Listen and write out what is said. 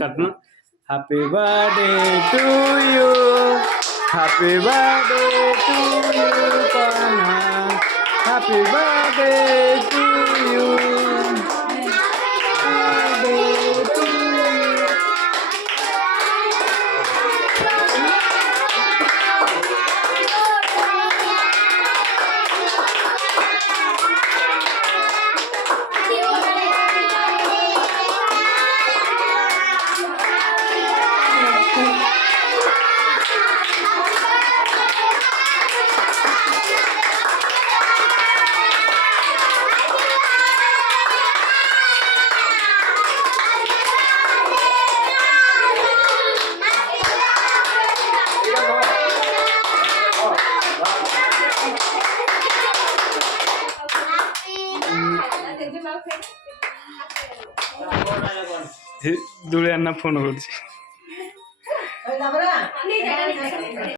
काटून happy birthday to you happy birthday to you Kanha happy birthday to you धुळ्यांना phone करते